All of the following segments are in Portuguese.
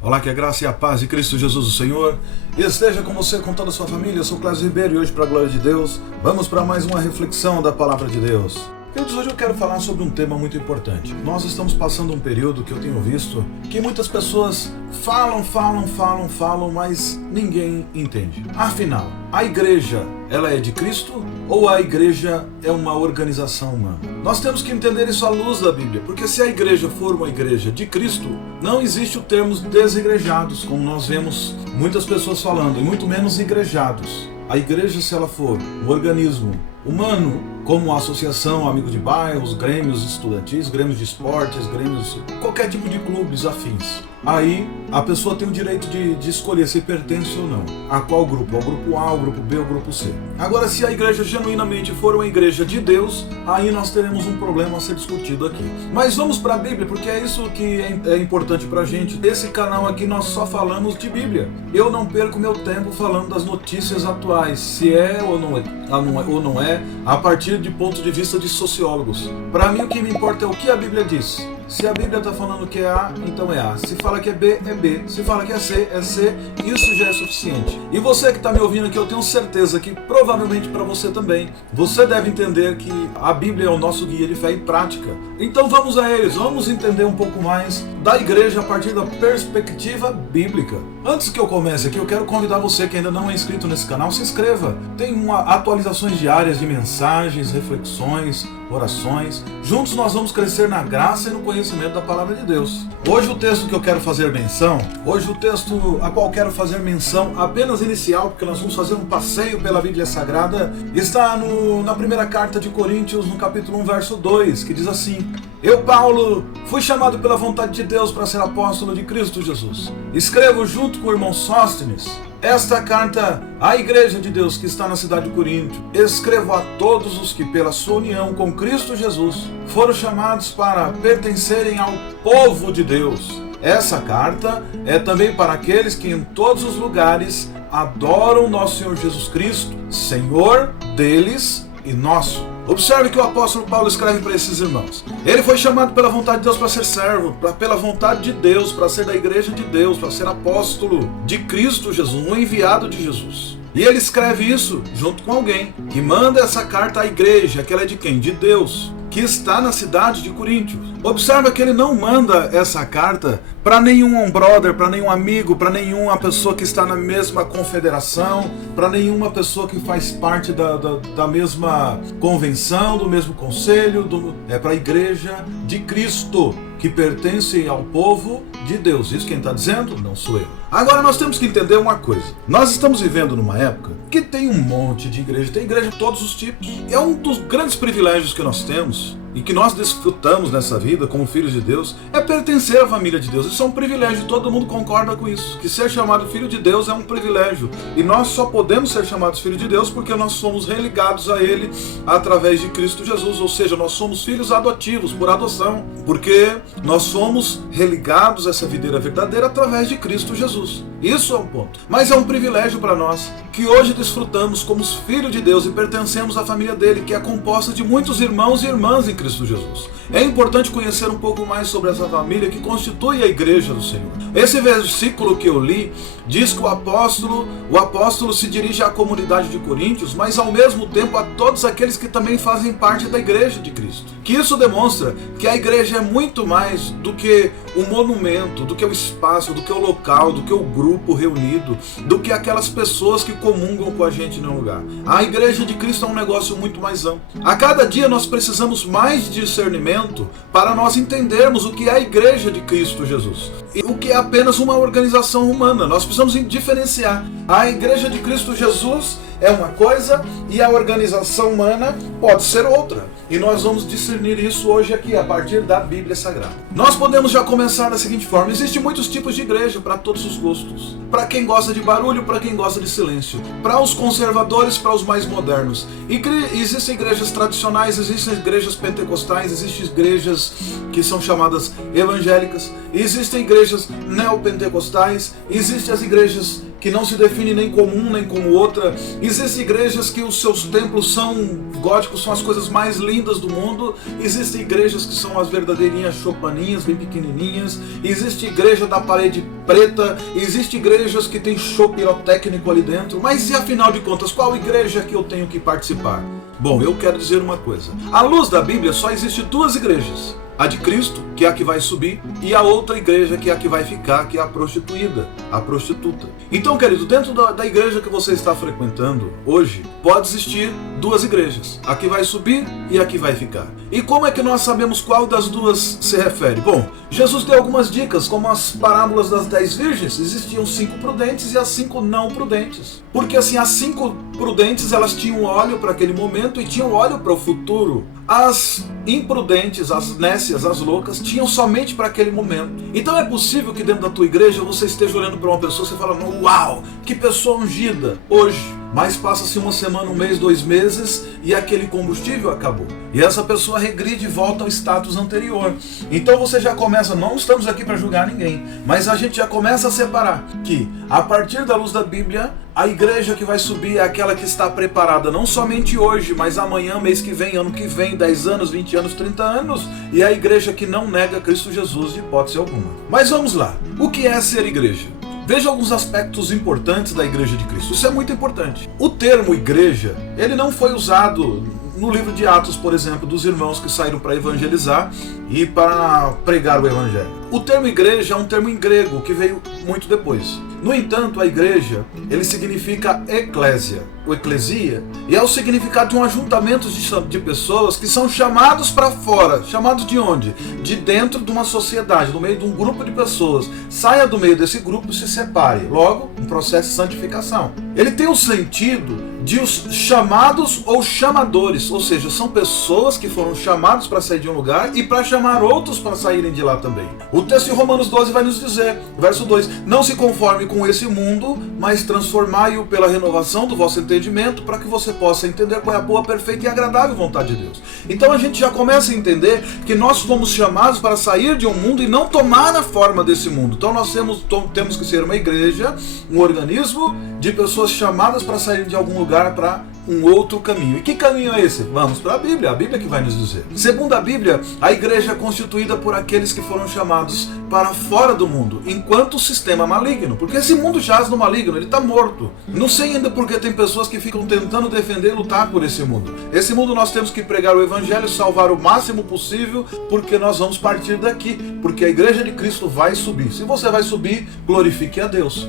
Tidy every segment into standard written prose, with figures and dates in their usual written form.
Olá, que a graça e a paz de Cristo Jesus o Senhor esteja com você, com toda a sua família. Eu sou Clésio Ribeiro e hoje, para a glória de Deus, vamos para mais uma reflexão da Palavra de Deus. Hoje eu quero falar sobre um tema muito importante. Nós estamos passando um período que eu tenho visto que muitas pessoas falam, mas ninguém entende. Afinal, a igreja, ela é de Cristo ou a igreja é uma organização humana? Nós temos que entender isso à luz da Bíblia, porque se a igreja for uma igreja de Cristo, não existe o termo desigrejados, como nós vemos muitas pessoas falando, e muito menos igrejados. A igreja, se ela for um organismo humano, como a associação, amigo de bairros, grêmios estudantis, grêmios de esportes, grêmios, qualquer tipo de clubes afins, aí a pessoa tem o direito de escolher se pertence ou não. A qual grupo? Ao grupo A, ao grupo B, ao grupo C. Agora, se a igreja genuinamente for uma igreja de Deus, aí nós teremos um problema a ser discutido aqui. Mas vamos para a Bíblia, porque é isso que é importante para a gente. Nesse canal aqui nós só falamos de Bíblia. Eu não perco meu tempo falando das notícias atuais, se é ou não é, a partir de ponto de vista de sociólogos. Para mim o que me importa é o que a Bíblia diz. Se a Bíblia está falando que é A, então é A. Se fala que é B, é B. Se fala que é C, é C. Isso já é suficiente. E você que está me ouvindo aqui, eu tenho certeza que provavelmente para você também, você deve entender que a Bíblia é o nosso guia de fé e prática. Então vamos a eles, vamos entender um pouco mais da igreja a partir da perspectiva bíblica. Antes que eu comece aqui, eu quero convidar você que ainda não é inscrito nesse canal, se inscreva. Tem atualizações diárias de mensagens, reflexões, orações. Juntos nós vamos crescer na graça e no conhecimento da Palavra de Deus. Hoje o texto que eu quero fazer menção, a qual quero fazer menção apenas inicial, porque nós vamos fazer um passeio pela Bíblia Sagrada, está na primeira carta de Coríntios, no capítulo 1, verso 2, que diz assim: Eu, Paulo, fui chamado pela vontade de Deus para ser apóstolo de Cristo Jesus. Escrevo junto com o irmão Sóstenes esta carta à igreja de Deus que está na cidade de Corinto. Escrevo a todos os que pela sua união com Cristo Jesus foram chamados para pertencerem ao povo de Deus. Essa carta é também para aqueles que em todos os lugares adoram nosso Senhor Jesus Cristo, Senhor deles e nosso. Observe que o apóstolo Paulo escreve para esses irmãos. Ele foi chamado pela vontade de Deus para ser servo, pela vontade de Deus, para ser da igreja de Deus, para ser apóstolo de Cristo Jesus, um enviado de Jesus. E ele escreve isso junto com alguém que manda essa carta à igreja, que ela é de quem? De Deus, que está na cidade de Corinto. Observa que ele não manda essa carta para nenhum brother, para nenhum amigo, para nenhuma pessoa que está na mesma confederação, para nenhuma pessoa que faz parte da mesma convenção, do mesmo conselho, é para a igreja de Cristo, que pertence ao povo de Deus. Isso quem está dizendo? Não sou eu. Agora nós temos que entender uma coisa. Nós estamos vivendo numa época que tem um monte de igreja, tem igreja de todos os tipos. É um dos grandes privilégios que nós temos e que nós desfrutamos nessa vida como filhos de Deus, é pertencer à família de Deus. Isso é um privilégio, todo mundo concorda com isso, que ser chamado filho de Deus é um privilégio, e nós só podemos ser chamados filhos de Deus porque nós somos religados a Ele através de Cristo Jesus, ou seja, nós somos filhos adotivos por adoção, porque nós somos religados a essa videira verdadeira através de Cristo Jesus. Isso é um ponto, mas é um privilégio para nós, que hoje desfrutamos como filhos de Deus e pertencemos à família dele, que é composta de muitos irmãos e irmãs em Cristo Jesus. É importante conhecer um pouco mais sobre essa família que constitui a igreja do Senhor. Esse versículo que eu li diz que o apóstolo se dirige à comunidade de Coríntios, mas ao mesmo tempo a todos aqueles que também fazem parte da igreja de Cristo. Que isso demonstra que a igreja é muito mais do que o monumento, do que o espaço, do que o local, do que o grupo reunido, do que aquelas pessoas que comungam com a gente no lugar. A igreja de Cristo é um negócio muito mais amplo. A cada dia nós precisamos mais discernimento para nós entendermos o que é a igreja de Cristo Jesus e o que é apenas uma organização humana. Nós precisamos diferenciar. A igreja de Cristo Jesus é uma coisa e a organização humana pode ser outra. E nós vamos discernir isso hoje aqui, a partir da Bíblia Sagrada. Nós podemos já começar da seguinte forma: existem muitos tipos de igreja para todos os gostos. Para quem gosta de barulho, para quem gosta de silêncio. Para os conservadores, para os mais modernos. Existem igrejas tradicionais, existem igrejas pentecostais, existem igrejas que são chamadas evangélicas. existem igrejas neopentecostais, existem as igrejas que não se definem nem como um nem como outra, existem igrejas que os seus templos são góticos, são as coisas mais lindas do mundo, existem igrejas que são as verdadeirinhas chopaninhas, bem pequenininhas, existe igreja da parede preta, existe igrejas que tem show pirotécnico ali dentro, mas e afinal de contas, qual igreja que eu tenho que participar? Bom, eu quero dizer uma coisa, à luz da Bíblia só existe duas igrejas, a de Cristo, que é a que vai subir, e a outra igreja, que é a que vai ficar, que é a prostituída, a prostituta. Então, querido, dentro da igreja que você está frequentando hoje, pode existir duas igrejas, a que vai subir e a que vai ficar. E como é que nós sabemos qual das duas se refere? Bom, Jesus deu algumas dicas, como as parábolas das 10 virgens, existiam 5 prudentes e as 5 não prudentes. Porque assim, as 5 prudentes, elas tinham óleo para aquele momento e tinham óleo para o futuro. As imprudentes, as nécias, as loucas, tinham somente para aquele momento. Então é possível que dentro da tua igreja você esteja olhando para uma pessoa e você fala, uau, que pessoa ungida, hoje. Mas passa-se uma semana, um mês, 2 meses e aquele combustível acabou. E essa pessoa regride e volta ao status anterior. Então você já começa, não estamos aqui para julgar ninguém, mas a gente já começa a separar que, a partir da luz da Bíblia, a igreja que vai subir é aquela que está preparada não somente hoje, mas amanhã, mês que vem, ano que vem, 10 anos, 20 anos, 30 anos, e a igreja que não nega Cristo Jesus de hipótese alguma. Mas vamos lá, o que é ser igreja? Veja alguns aspectos importantes da Igreja de Cristo. Isso é muito importante. O termo igreja, ele não foi usado no livro de Atos, por exemplo, dos irmãos que saíram para evangelizar e para pregar o evangelho. O termo igreja é um termo em grego que veio muito depois. No entanto, a igreja, ele significa eclésia, ou eclesia, e é o significado de um ajuntamento de pessoas que são chamados para fora. Chamados de onde? De dentro de uma sociedade, no meio de um grupo de pessoas. Saia do meio desse grupo e se separe. Logo, um processo de santificação. Ele tem o sentido de os chamados ou chamadores, ou seja, são pessoas que foram chamados para sair de um lugar e para chamar outros para saírem de lá também. O texto de Romanos 12 vai nos dizer, verso 2, não se conforme com esse mundo, mas transformai-o pela renovação do vosso entendimento, para que você possa entender qual é a boa, perfeita e agradável vontade de Deus. Então a gente já começa a entender que nós fomos chamados para sair de um mundo e não tomar a forma desse mundo. Então nós temos que ser uma igreja, um organismo de pessoas chamadas para sair de algum lugar para um outro caminho. E que caminho é esse? Vamos para a Bíblia que vai nos dizer. Segundo a Bíblia, a igreja é constituída por aqueles que foram chamados para fora do mundo, enquanto o sistema maligno, porque esse mundo jaz no maligno, ele está morto. Não sei ainda porque tem pessoas que ficam tentando defender e lutar por esse mundo. Esse mundo nós temos que pregar o evangelho, salvar o máximo possível, porque nós vamos partir daqui, porque a igreja de Cristo vai subir. Se você vai subir, glorifique a Deus.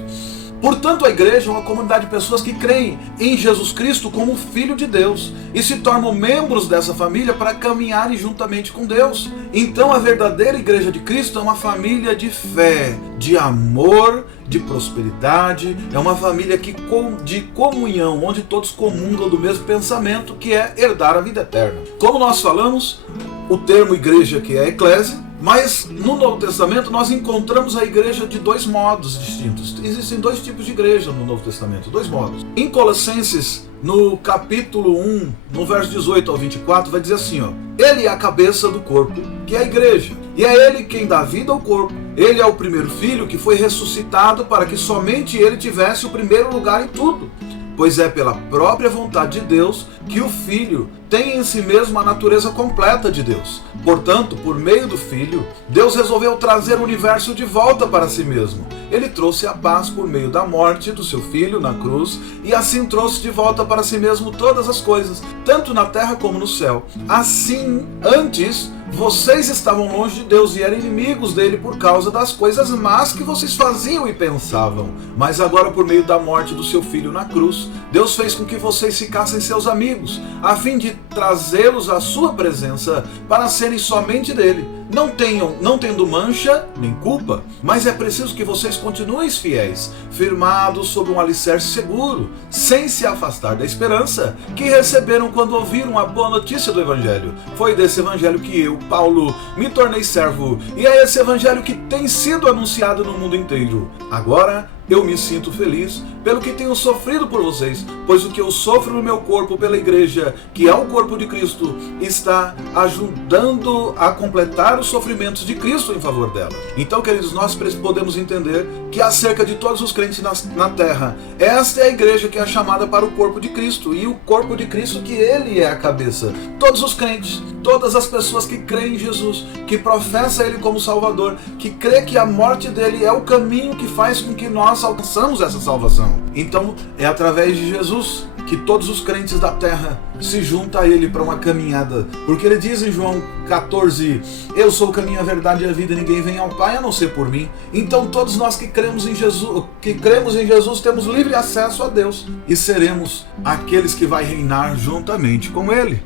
Portanto, a igreja é uma comunidade de pessoas que creem em Jesus Cristo como Filho de Deus e se tornam membros dessa família para caminharem juntamente com Deus. Então, a verdadeira igreja de Cristo é uma família de fé, de amor, de prosperidade, é uma família de comunhão, onde todos comungam do mesmo pensamento, que é herdar a vida eterna. Como nós falamos, o termo igreja que é eclésia, mas no Novo Testamento nós encontramos a igreja de 2 modos distintos. Existem 2 tipos de igreja no Novo Testamento, 2 modos. Em Colossenses, no capítulo 1, no verso 18 ao 24, vai dizer assim, ó: ele é a cabeça do corpo, que é a igreja, e é ele quem dá vida ao corpo. Ele é o primeiro filho que foi ressuscitado para que somente ele tivesse o primeiro lugar em tudo. Pois é pela própria vontade de Deus que o Filho tem em si mesmo a natureza completa de Deus. Portanto, por meio do Filho, Deus resolveu trazer o universo de volta para si mesmo. Ele trouxe a paz por meio da morte do seu Filho na cruz e assim trouxe de volta para si mesmo todas as coisas, tanto na terra como no céu. Assim, antes, vocês estavam longe de Deus e eram inimigos dele por causa das coisas más que vocês faziam e pensavam. Mas agora, por meio da morte do seu Filho na cruz, Deus fez com que vocês ficassem seus amigos, a fim de trazê-los à sua presença para serem somente dele. Não tendo mancha nem culpa, mas é preciso que vocês continuem fiéis, firmados sob um alicerce seguro, sem se afastar da esperança que receberam quando ouviram a boa notícia do Evangelho. Foi desse Evangelho que eu, Paulo, me tornei servo, e é esse Evangelho que tem sido anunciado no mundo inteiro. Agora, eu me sinto feliz pelo que tenho sofrido por vocês, pois o que eu sofro no meu corpo pela igreja, que é o corpo de Cristo, está ajudando a completar os sofrimentos de Cristo em favor dela. Então, queridos, nós podemos entender que acerca de todos os crentes na terra, esta é a igreja que é chamada para o corpo de Cristo, e o corpo de Cristo que ele é a cabeça. Todos os crentes, todas as pessoas que creem em Jesus, que professam ele como Salvador, que crê que a morte dele é o caminho que faz com que nós alcançamos essa salvação. Então, é através de Jesus que todos os crentes da terra se juntam a ele para uma caminhada. Porque ele diz em João 14, eu sou o caminho, a verdade e a vida, ninguém vem ao Pai a não ser por mim. Então todos nós que cremos em Jesus, temos livre acesso a Deus e seremos aqueles que vai reinar juntamente com ele.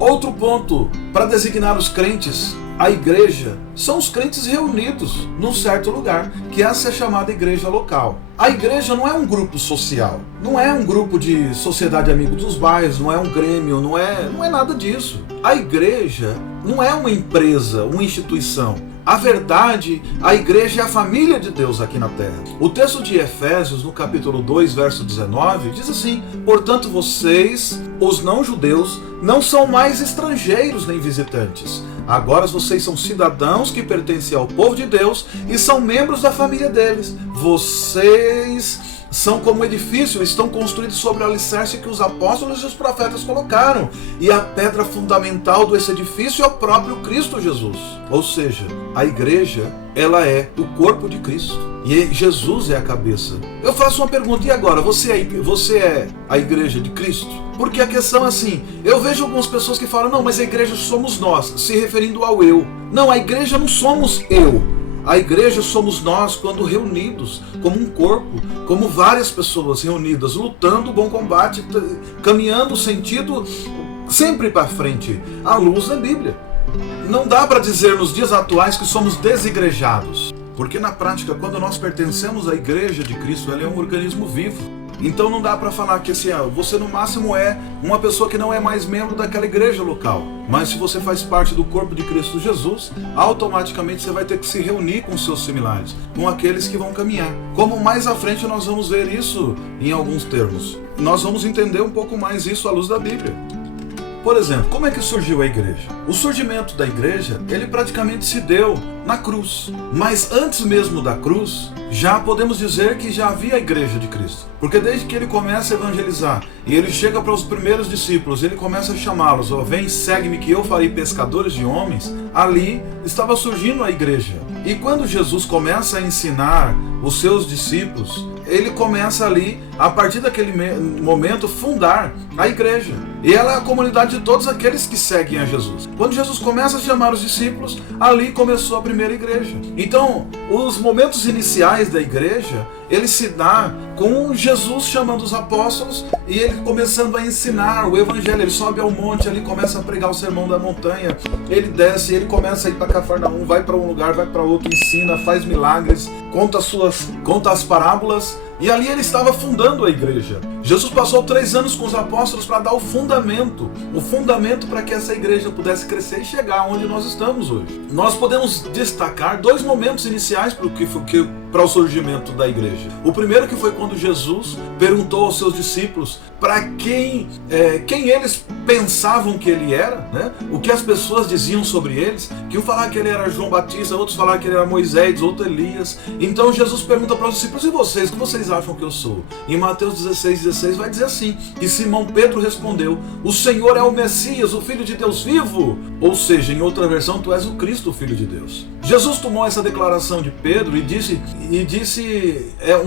Outro ponto para designar os crentes, a igreja, são os crentes reunidos num certo lugar, que essa é chamada igreja local. A igreja não é um grupo social, não é um grupo de sociedade amigos dos bairros, não é um grêmio, não é nada disso. A igreja não é uma empresa, uma instituição. A verdade, a igreja é a família de Deus aqui na terra. O texto de Efésios, no capítulo 2, verso 19, diz assim: portanto vocês, os não-judeus, não são mais estrangeiros nem visitantes. Agora vocês são cidadãos que pertencem ao povo de Deus e são membros da família deles. Vocês são como edifício, estão construídos sobre o alicerce que os apóstolos e os profetas colocaram. E a pedra fundamental desse edifício é o próprio Cristo Jesus. Ou seja, a igreja, ela é o corpo de Cristo. E Jesus é a cabeça. Eu faço uma pergunta, e agora? Você é a igreja de Cristo? Porque a questão é assim, eu vejo algumas pessoas que falam, não, mas a igreja somos nós, se referindo ao eu. Não, a igreja não somos eu. A igreja somos nós quando reunidos, como um corpo, como várias pessoas reunidas, lutando o bom combate, caminhando sentido sempre para frente, à luz da Bíblia. Não dá para dizer nos dias atuais que somos desigrejados, porque na prática, quando nós pertencemos à igreja de Cristo, ela é um organismo vivo. Então não dá para falar que assim, você no máximo é uma pessoa que não é mais membro daquela igreja local. Mas se você faz parte do corpo de Cristo Jesus, automaticamente você vai ter que se reunir com seus similares, com aqueles que vão caminhar. Como mais à frente nós vamos ver isso em alguns termos. Nós vamos entender um pouco mais isso à luz da Bíblia. Por exemplo, como é que surgiu a igreja? O surgimento da igreja, ele praticamente se deu na cruz. Mas antes mesmo da cruz, já podemos dizer que já havia a igreja de Cristo. Porque desde que ele começa a evangelizar e ele chega para os primeiros discípulos, ele começa a chamá-los, vem, segue-me que eu farei pescadores de homens, ali estava surgindo a igreja. E quando Jesus começa a ensinar os seus discípulos, ele começa ali, a partir daquele momento, fundar a igreja. E ela é a comunidade de todos aqueles que seguem a Jesus. Quando Jesus começa a chamar os discípulos, ali começou a primeira igreja. Então, os momentos iniciais da igreja, ele se dá com Jesus chamando os apóstolos e ele começando a ensinar o evangelho. Ele sobe ao monte, ali começa a pregar o sermão da montanha, ele desce, ele começa a ir para Cafarnaum, vai para um lugar, vai para outro, ensina, faz milagres, conta as parábolas. E ali ele estava fundando a igreja. Jesus passou 3 anos com os apóstolos para dar o fundamento para que essa igreja pudesse crescer e chegar onde nós estamos hoje. Nós podemos destacar 2 momentos iniciais para o surgimento da igreja. O primeiro que foi quando Jesus perguntou aos seus discípulos para quem eles pensavam que ele era, né? O que as pessoas diziam sobre eles, que um falava que ele era João Batista, outros falavam que ele era Moisés, outro Elias. Então Jesus pergunta para os discípulos, e vocês, o que vocês acham que eu sou? Em Mateus 16 vai dizer assim, que Simão Pedro respondeu, o Senhor é o Messias, o Filho de Deus vivo. Ou seja, em outra versão, tu és o Cristo, o Filho de Deus. Jesus tomou essa declaração de Pedro e disse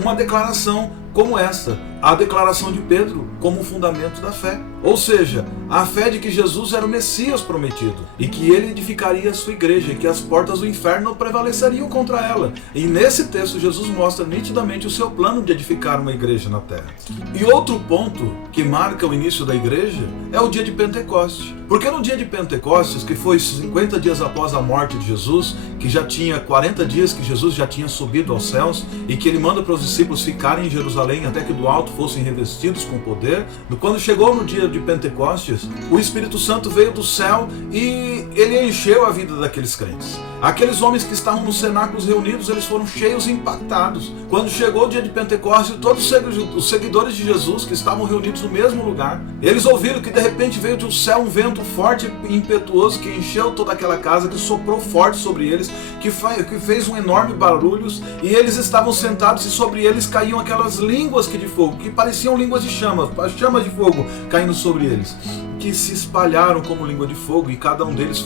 uma declaração como esta, a declaração de Pedro como fundamento da fé. Ou seja, a fé de que Jesus era o Messias prometido e que ele edificaria a sua igreja e que as portas do inferno não prevaleceriam contra ela. E nesse texto Jesus mostra nitidamente o seu plano de edificar uma igreja na terra. E outro ponto que marca o início da igreja é o dia de Pentecostes. Porque no dia de Pentecostes, que foi 50 dias após a morte de Jesus, que já tinha 40 dias que Jesus já tinha subido aos céus e que ele manda para os discípulos ficarem em Jerusalém até que do alto fossem revestidos com poder, quando chegou no dia de Pentecostes, o Espírito Santo veio do céu e ele encheu a vida daqueles crentes. Aqueles homens que estavam nos cenáculos reunidos, eles foram cheios e impactados quando chegou o dia de Pentecostes, todos os seguidores de Jesus que estavam reunidos no mesmo lugar, eles ouviram que de repente veio do céu um vento forte e impetuoso que encheu toda aquela casa, que soprou forte sobre eles, que fez um enorme barulho, e eles estavam sentados e sobre eles caíam aquelas línguas de fogo, que pareciam línguas de chamas de fogo caindo sobre eles, que se espalharam como língua de fogo, e cada um deles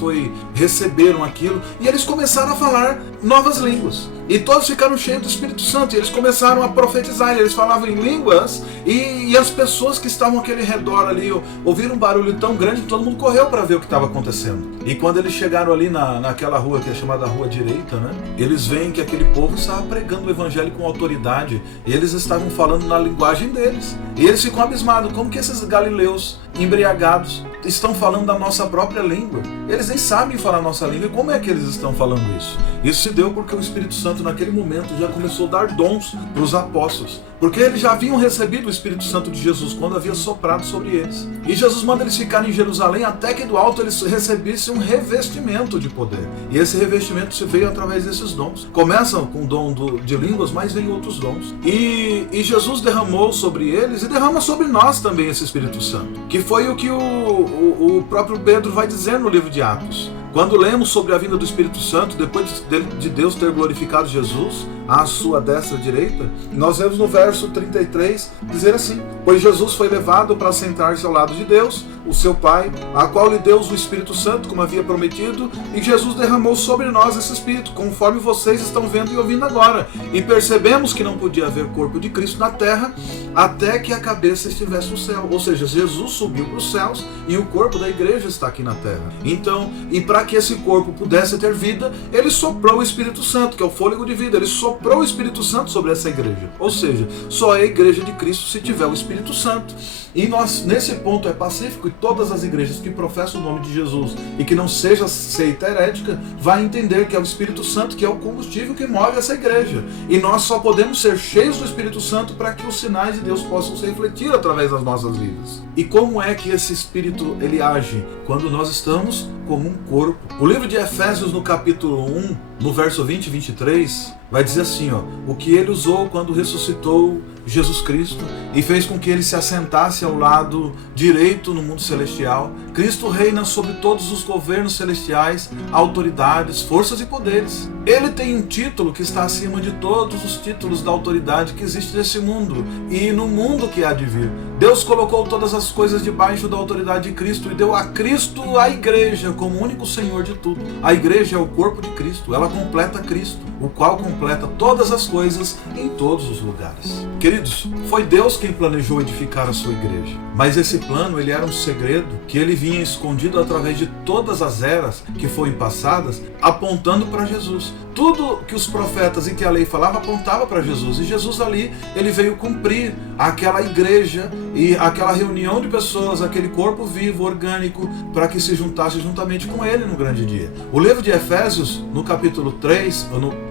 receberam aquilo, e eles começaram a falar novas línguas, e todos ficaram cheios do Espírito Santo, e eles começaram a profetizar, e eles falavam em línguas, e as pessoas que estavam àquele redor ali ouviram um barulho tão grande que todo mundo correu para ver o que estava acontecendo. E quando eles chegaram ali naquela rua que é chamada Rua Direita, né, eles veem que aquele povo estava pregando o evangelho com autoridade, e eles estavam falando na linguagem deles, e eles ficam abismados, como que esses galileus embriagados estão falando da nossa própria língua? Eles nem sabem falar a nossa língua, e como é que eles estão falando isso? Isso se deu porque o Espírito Santo naquele momento já começou a dar dons para os apóstolos, porque eles já haviam recebido o Espírito Santo de Jesus quando havia soprado sobre eles, e Jesus manda eles ficarem em Jerusalém até que do alto eles recebessem um revestimento de poder, e esse revestimento se veio através desses dons. Começam com o dom de línguas, mas vem outros dons, e Jesus derramou sobre eles e derrama sobre nós também esse Espírito Santo, que foi o que o próprio Pedro vai dizer no livro de Atos. Quando lemos sobre a vinda do Espírito Santo, depois de Deus ter glorificado Jesus à sua destra e direita, nós vemos no verso 33 dizer assim: pois Jesus foi levado para sentar-se ao lado de Deus, o seu Pai, a qual lhe deu o Espírito Santo, como havia prometido, e Jesus derramou sobre nós esse Espírito, conforme vocês estão vendo e ouvindo agora. E percebemos que não podia haver corpo de Cristo na terra, até que a cabeça estivesse no céu. Ou seja, Jesus subiu para os céus e o corpo da igreja está aqui na terra. Então, e para que esse corpo pudesse ter vida, ele soprou o Espírito Santo, que é o fôlego de vida. Ele soprou o Espírito Santo sobre essa igreja. Ou seja, só é a igreja de Cristo se tiver o Espírito Santo. E nós, nesse ponto, é pacífico, e todas as igrejas que professam o nome de Jesus e que não seja seita herética, vai entender que é o Espírito Santo que é o combustível que move essa igreja. E nós só podemos ser cheios do Espírito Santo para que os sinais de Deus possam se refletir através das nossas vidas. E como é que esse Espírito ele age? Quando nós estamos como um corpo. O livro de Efésios, no capítulo 1, no verso 20 e 23, vai dizer assim, o que ele usou quando ressuscitou Jesus Cristo e fez com que ele se assentasse ao lado direito no mundo celestial. Cristo reina sobre todos os governos celestiais, autoridades, forças e poderes. Ele tem um título que está acima de todos os títulos da autoridade que existe nesse mundo e no mundo que há de vir. Deus colocou todas as coisas debaixo da autoridade de Cristo e deu a Cristo a igreja como único Senhor de tudo. A igreja é o corpo de Cristo, ela completa Cristo, o qual completa todas as coisas em todos os lugares. Queridos, foi Deus quem planejou edificar a sua igreja, mas esse plano ele era um segredo que ele vinha escondido através de todas as eras que foram passadas, apontando para Jesus. Tudo que os profetas e que a lei falava apontava para Jesus, e Jesus ali, ele veio cumprir aquela igreja e aquela reunião de pessoas, aquele corpo vivo, orgânico, para que se juntasse juntamente com ele no grande dia. O livro de Efésios, no capítulo 3,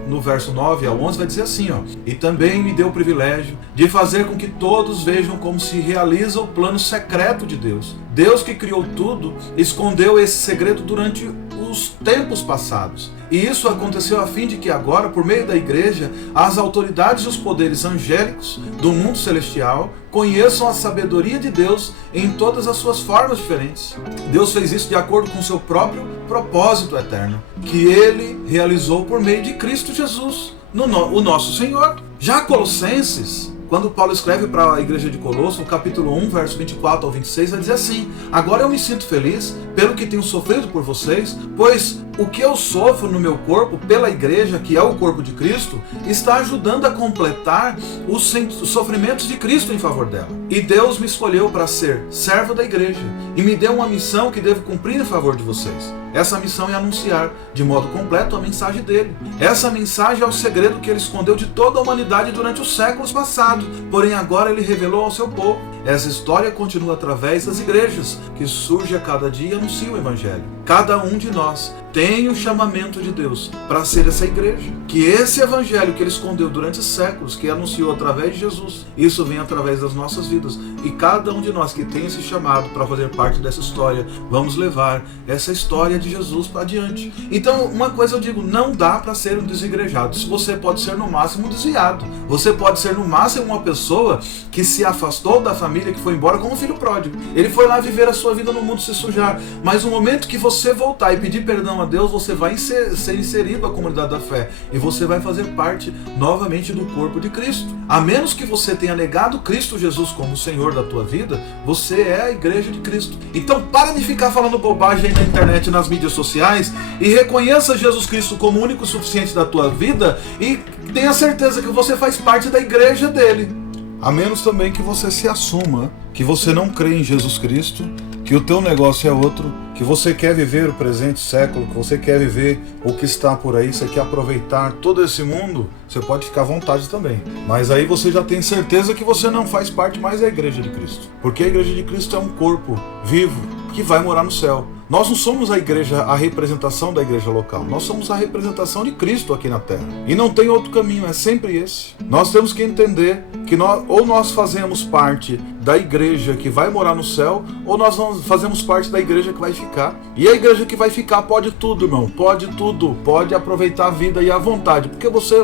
no verso 9 ao 11, vai dizer assim, e também me deu o privilégio de fazer com que todos vejam como se realiza o plano secreto de Deus. Deus que criou tudo, escondeu esse segredo durante os tempos passados. E isso aconteceu a fim de que agora, por meio da igreja, as autoridades e os poderes angélicos do mundo celestial conheçam a sabedoria de Deus em todas as suas formas diferentes. Deus fez isso de acordo com o seu próprio propósito eterno, que ele realizou por meio de Cristo Jesus, o nosso Senhor. Já Colossenses, quando Paulo escreve para a igreja de Colosso, no capítulo 1, verso 24 ao 26, vai dizer assim: agora eu me sinto feliz pelo que tenho sofrido por vocês, pois o que eu sofro no meu corpo pela igreja, que é o corpo de Cristo, está ajudando a completar os sofrimentos de Cristo em favor dela. E Deus me escolheu para ser servo da igreja e me deu uma missão que devo cumprir em favor de vocês. Essa missão é anunciar de modo completo a mensagem dele. Essa mensagem é o segredo que ele escondeu de toda a humanidade durante os séculos passados, porém agora ele revelou ao seu povo. Essa história continua através das igrejas, que surge a cada dia e anuncia o evangelho. Cada um de nós tem o chamamento de Deus para ser essa igreja. Que esse evangelho que ele escondeu durante séculos, que anunciou através de Jesus, isso vem através das nossas vidas. E cada um de nós que tem esse chamado para fazer parte dessa história, vamos levar essa história de Jesus para adiante. Então, uma coisa eu digo, não dá para ser um desigrejado. Se você pode ser no máximo um desviado. Você pode ser no máximo uma pessoa que se afastou da família, que foi embora como um filho pródigo. Ele foi lá viver a sua vida no mundo, se sujar. Mas no momento que você voltar e pedir perdão a Deus, você vai ser inserido à comunidade da fé. E você vai fazer parte novamente do corpo de Cristo. A menos que você tenha negado Cristo Jesus como Senhor da tua vida, você é a igreja de Cristo. Então para de ficar falando bobagem aí na internet, nas mídias sociais, e reconheça Jesus Cristo como o único e suficiente da tua vida e tenha certeza que você faz parte da igreja dele. A menos também que você se assuma que você não crê em Jesus Cristo, que o teu negócio é outro, que você quer viver o presente século, que você quer viver o que está por aí, você quer aproveitar todo esse mundo, você pode ficar à vontade também. Mas aí você já tem certeza que você não faz parte mais da igreja de Cristo. Porque a igreja de Cristo é um corpo vivo que vai morar no céu. Nós não somos a igreja, a representação da igreja local. Nós somos a representação de Cristo aqui na terra. E não tem outro caminho, é sempre esse. Nós temos que entender que nós fazemos parte da igreja que vai morar no céu, ou nós fazemos parte da igreja que vai ficar. E a igreja que vai ficar pode tudo, irmão. Pode tudo. Pode aproveitar a vida e a vontade. Porque você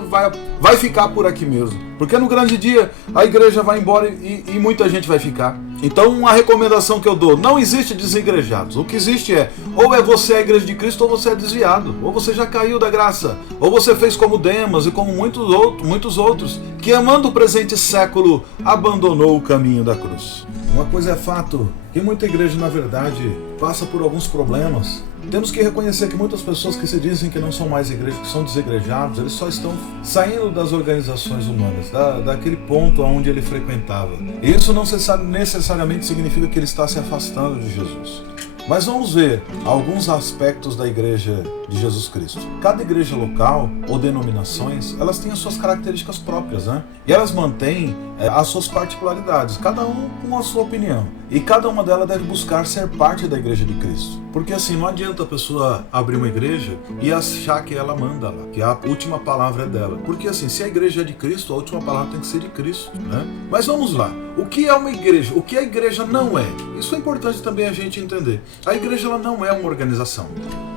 vai ficar por aqui mesmo. Porque no grande dia a igreja vai embora e muita gente vai ficar. Então uma recomendação que eu dou, não existe desigrejados. O que existe ou é você a igreja de Cristo, ou você é desviado. Ou você já caiu da graça. Ou você fez como Demas e como muitos outros, que amando o presente século, abandonou o caminho da cruz. Uma coisa é fato, que muita igreja na verdade passa por alguns problemas. Temos que reconhecer que muitas pessoas que se dizem que não são mais igreja, que são desigrejados, eles só estão saindo das organizações humanas, daquele ponto onde ele frequentava. E isso não necessariamente significa que ele está se afastando de Jesus. Mas vamos ver alguns aspectos da igreja de Jesus Cristo. Cada igreja local ou denominações, elas têm as suas características próprias, né? E elas mantêm as suas particularidades, cada um com a sua opinião. E cada uma delas deve buscar ser parte da igreja de Cristo. Porque assim, não adianta a pessoa abrir uma igreja e achar que ela manda lá, que a última palavra é dela. Porque assim, se a igreja é de Cristo, a última palavra tem que ser de Cristo, né? Mas vamos lá. O que é uma igreja? O que a igreja não é? Isso é importante também a gente entender. A igreja ela não é uma organização.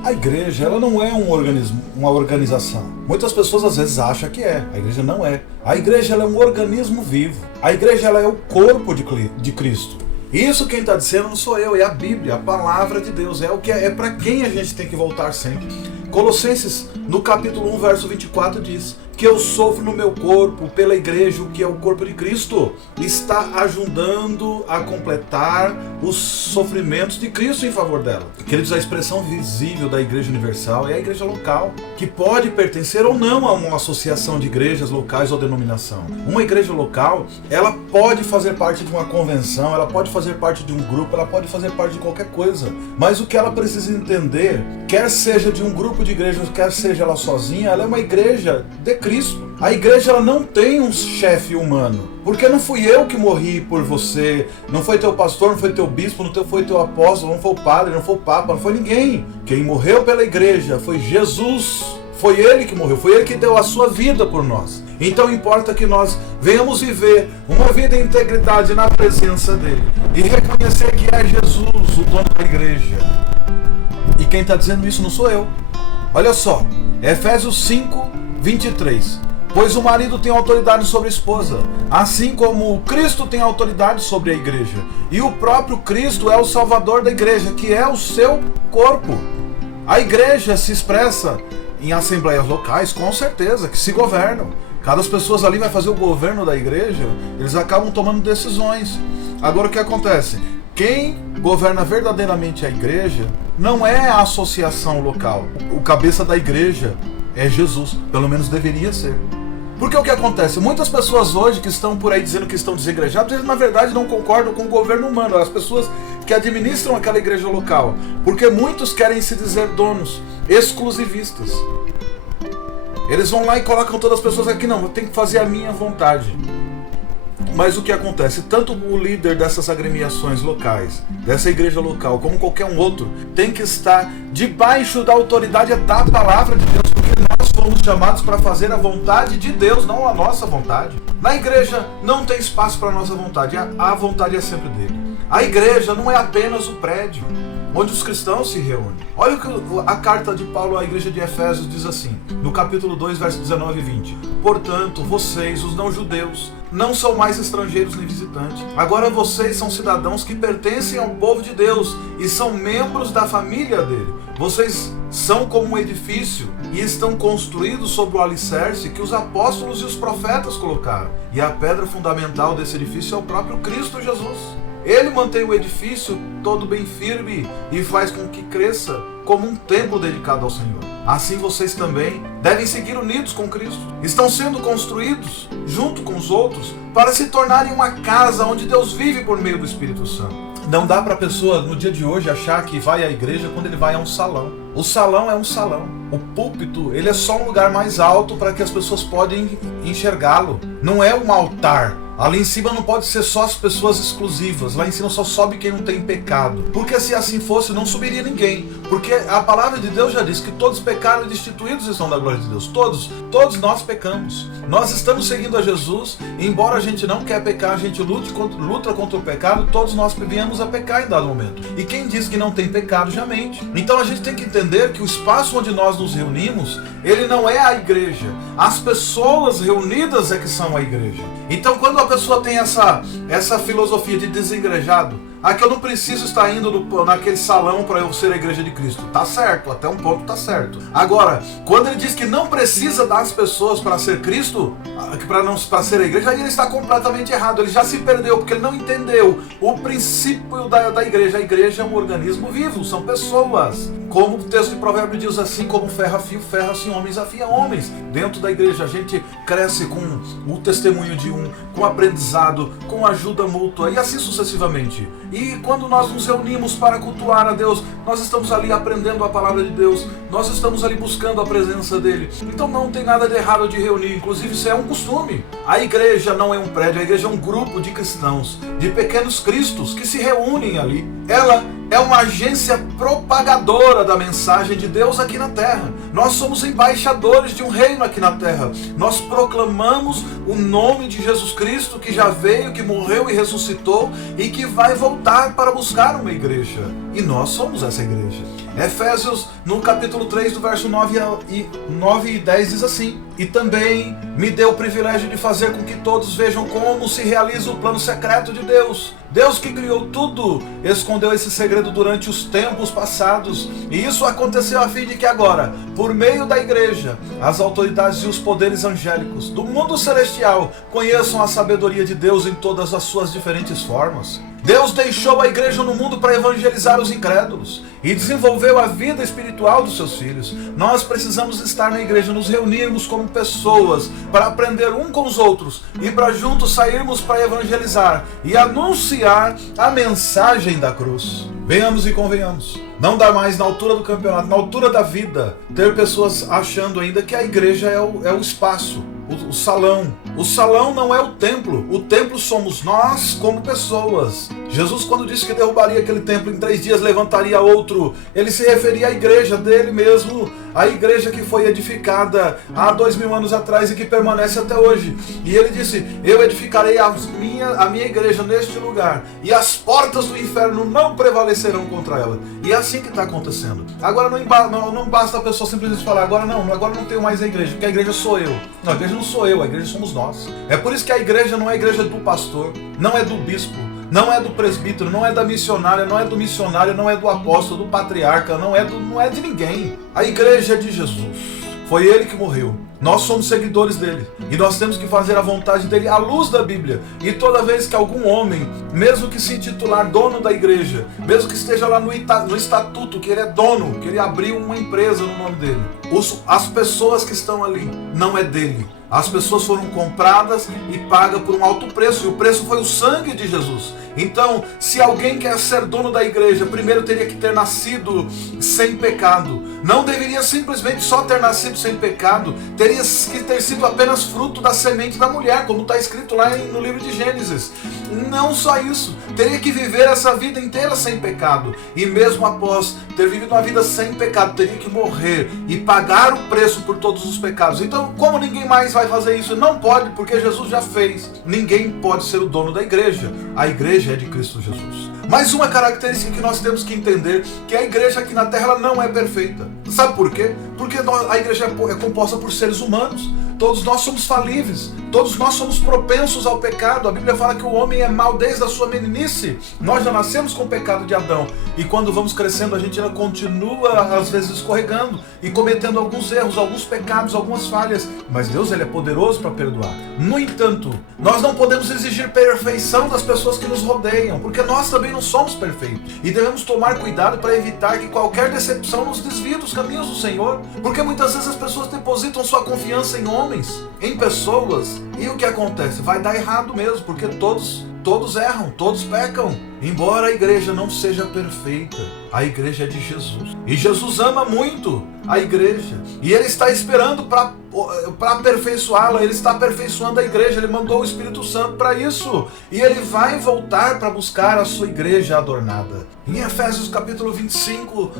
A igreja ela não é um organismo, uma organização. Muitas pessoas às vezes acham que é. A igreja não é. A igreja ela é um organismo vivo. A igreja ela é o corpo de Cristo. Isso quem está dizendo não sou eu, é a Bíblia, a palavra de Deus. É para quem a gente tem que voltar sempre. Colossenses, no capítulo 1, verso 24, diz que eu sofro no meu corpo pela igreja, o que é o corpo de Cristo. Está ajudando a completar os sofrimentos de Cristo em favor dela. Queridos, a expressão visível da igreja universal é a igreja local, que pode pertencer ou não a uma associação de igrejas locais ou denominação. Uma igreja local, ela pode fazer parte de uma convenção, ela pode fazer parte de um grupo, ela pode fazer parte de qualquer coisa. Mas o que ela precisa entender, quer seja de um grupo de igrejas, quer seja ela sozinha, ela é uma igreja de Cristo. A igreja ela não tem um chefe humano, porque não fui eu que morri por você, não foi teu pastor, não foi teu bispo, não foi teu apóstolo, não foi o padre, não foi o papa, não foi ninguém. Quem morreu pela igreja foi Jesus. Foi ele que morreu, foi ele que deu a sua vida por nós. Então importa que nós venhamos viver uma vida em integridade na presença dele e reconhecer que é Jesus o dono da igreja. E quem está dizendo isso não sou eu. Olha só, Efésios 5, 23. Pois o marido tem autoridade sobre a esposa, assim como Cristo tem autoridade sobre a igreja. E o próprio Cristo é o Salvador da igreja, que é o seu corpo. A igreja se expressa em assembleias locais, com certeza, que se governam. Cada pessoa ali vai fazer o governo da igreja, eles acabam tomando decisões. Agora o que acontece? Quem governa verdadeiramente a igreja não é a associação local. O cabeça da igreja é Jesus, pelo menos deveria ser. Porque o que acontece? Muitas pessoas hoje que estão por aí dizendo que estão desigrejados, eles na verdade não concordam com o governo humano, as pessoas que administram aquela igreja local. Porque muitos querem se dizer donos, exclusivistas. Eles vão lá e colocam todas as pessoas aqui, não, eu tenho que fazer a minha vontade. Mas o que acontece? Tanto o líder dessas agremiações locais, dessa igreja local, como qualquer um outro, tem que estar debaixo da autoridade da palavra de Deus, porque nós fomos chamados para fazer a vontade de Deus, não a nossa vontade. Na igreja não tem espaço para a nossa vontade, a vontade é sempre dele. A igreja não é apenas o prédio onde os cristãos se reúnem. Olha o que a carta de Paulo à igreja de Efésios diz assim, no capítulo 2, versos 19 e 20. Portanto, vocês, os não-judeus, não são mais estrangeiros nem visitantes. Agora vocês são cidadãos que pertencem ao povo de Deus e são membros da família dele. Vocês são como um edifício e estão construídos sobre o alicerce que os apóstolos e os profetas colocaram. E a pedra fundamental desse edifício é o próprio Cristo Jesus. Ele mantém o edifício todo bem firme e faz com que cresça como um templo dedicado ao Senhor. Assim vocês também devem seguir unidos com Cristo. Estão sendo construídos junto com os outros para se tornarem uma casa onde Deus vive por meio do Espírito Santo. Não dá para a pessoa no dia de hoje achar que vai à igreja quando ele vai a um salão. O salão é um salão. O púlpito, ele é só um lugar mais alto para que as pessoas podem enxergá-lo. Não é um altar. Ali em cima não pode ser só as pessoas exclusivas. Lá em cima só sobe quem não tem pecado. Porque se assim fosse, não subiria ninguém. Porque a palavra de Deus já diz que todos pecaram e destituídos estão da glória de Deus. Todos nós pecamos. Nós estamos seguindo a Jesus. E embora a gente não quer pecar, a gente luta contra o pecado. Todos nós viemos a pecar em dado momento. E quem diz que não tem pecado já mente. Então a gente tem que entender que o espaço onde nós nos reunimos, ele não é a igreja. As pessoas reunidas é que são a igreja. Então quando a pessoa tem essa filosofia de desengrejado, que eu não preciso estar indo naquele salão para eu ser a igreja de Cristo. Tá certo, até um ponto tá certo. Agora, quando ele diz que não precisa das pessoas para ser Cristo, para ser a igreja, aí ele está completamente errado. Ele já se perdeu, porque ele não entendeu o princípio da igreja. A igreja é um organismo vivo, são pessoas. Como o texto de Provérbio diz, assim como ferro a fio, ferro assim, homens afia homens. Dentro da igreja a gente cresce com o testemunho de um, com aprendizado, com ajuda mútua e assim sucessivamente. E quando nós nos reunimos para cultuar a Deus, nós estamos ali aprendendo a palavra de Deus, nós estamos ali buscando a presença dele. Então não tem nada de errado de reunir, inclusive isso é um costume. A igreja não é um prédio, a igreja é um grupo de cristãos, de pequenos cristos que se reúnem ali. Ela é uma agência propagadora da mensagem de Deus aqui na terra. Nós somos embaixadores de um reino aqui na terra. Nós proclamamos o nome de Jesus Cristo, que já veio, que morreu e ressuscitou e que vai voltar para buscar uma igreja. E nós somos essa igreja. Efésios, no capítulo 3, do verso 9 e 10, diz assim: E também me deu o privilégio de fazer com que todos vejam como se realiza o plano secreto de Deus. Deus que criou tudo, escondeu esse segredo durante os tempos passados. E isso aconteceu a fim de que agora, por meio da igreja, as autoridades e os poderes angélicos do mundo celestial conheçam a sabedoria de Deus em todas as suas diferentes formas. Deus deixou a igreja no mundo para evangelizar os incrédulos e desenvolveu a vida espiritual dos seus filhos. Nós precisamos estar na igreja, nos reunirmos como pessoas para aprender um com os outros e para juntos sairmos para evangelizar e anunciar a mensagem da cruz. Venhamos e convenhamos. Não dá mais, na altura do campeonato, na altura da vida, ter pessoas achando ainda que a igreja é o espaço. O salão. O salão não é o templo somos nós como pessoas. Jesus, quando disse que derrubaria aquele templo em 3 dias, levantaria outro, ele se referia à igreja dele mesmo, a igreja que foi edificada há 2000 anos atrás e que permanece até hoje. E ele disse: eu edificarei a minha igreja neste lugar, e as portas do inferno não prevalecerão contra ela. E é assim que está acontecendo. Agora não basta a pessoa simplesmente falar: agora não tenho mais a igreja, porque a igreja sou eu. Não, a igreja não sou eu, a igreja somos nós. É por isso que a igreja não é a igreja do pastor, não é do bispo, não é do presbítero, não é da missionária, não é do missionário, não é do apóstolo, do patriarca, não é de ninguém. A igreja é de Jesus. Foi ele que morreu. Nós somos seguidores dele. E nós temos que fazer a vontade dele à luz da Bíblia. E toda vez que algum homem, mesmo que se intitular dono da igreja, mesmo que esteja lá no estatuto, que ele é dono, que ele abriu uma empresa no nome dele, as pessoas que estão ali, não é dele. As pessoas foram compradas e pagas por um alto preço, e o preço foi o sangue de Jesus. Então, se alguém quer ser dono da igreja, primeiro teria que ter nascido sem pecado. Não deveria simplesmente só ter nascido sem pecado, teria que ter sido apenas fruto da semente da mulher, como está escrito lá no livro de Gênesis. Não só isso, teria que viver essa vida inteira sem pecado. E mesmo após ter vivido uma vida sem pecado, teria que morrer e pagar o preço por todos os pecados. Então, como ninguém mais vai fazer isso? Não pode, porque Jesus já fez. Ninguém pode ser o dono da igreja. A igreja é de Cristo Jesus. Mais uma característica que nós temos que entender, que a igreja aqui na Terra ela não é perfeita. Sabe por quê? Porque a igreja é composta por seres humanos. Todos nós somos falíveis, todos nós somos propensos ao pecado. A Bíblia fala que o homem é mau desde a sua meninice. Nós já nascemos com o pecado de Adão, e quando vamos crescendo a gente ainda continua às vezes escorregando e cometendo alguns erros, alguns pecados, algumas falhas, mas Deus ele é poderoso para perdoar. No entanto, nós não podemos exigir perfeição das pessoas que nos rodeiam, porque nós também não somos perfeitos, e devemos tomar cuidado para evitar que qualquer decepção nos desvie dos caminhos do Senhor, porque muitas vezes as pessoas depositam sua confiança em homens, em pessoas, e o que acontece? Vai dar errado mesmo, porque todos erram, todos pecam. Embora a igreja não seja perfeita, a igreja é de Jesus. E Jesus ama muito a igreja. E Ele está esperando para aperfeiçoá-la. Ele está aperfeiçoando a igreja. Ele mandou o Espírito Santo para isso. E Ele vai voltar para buscar a sua igreja adornada. Em Efésios capítulo 25,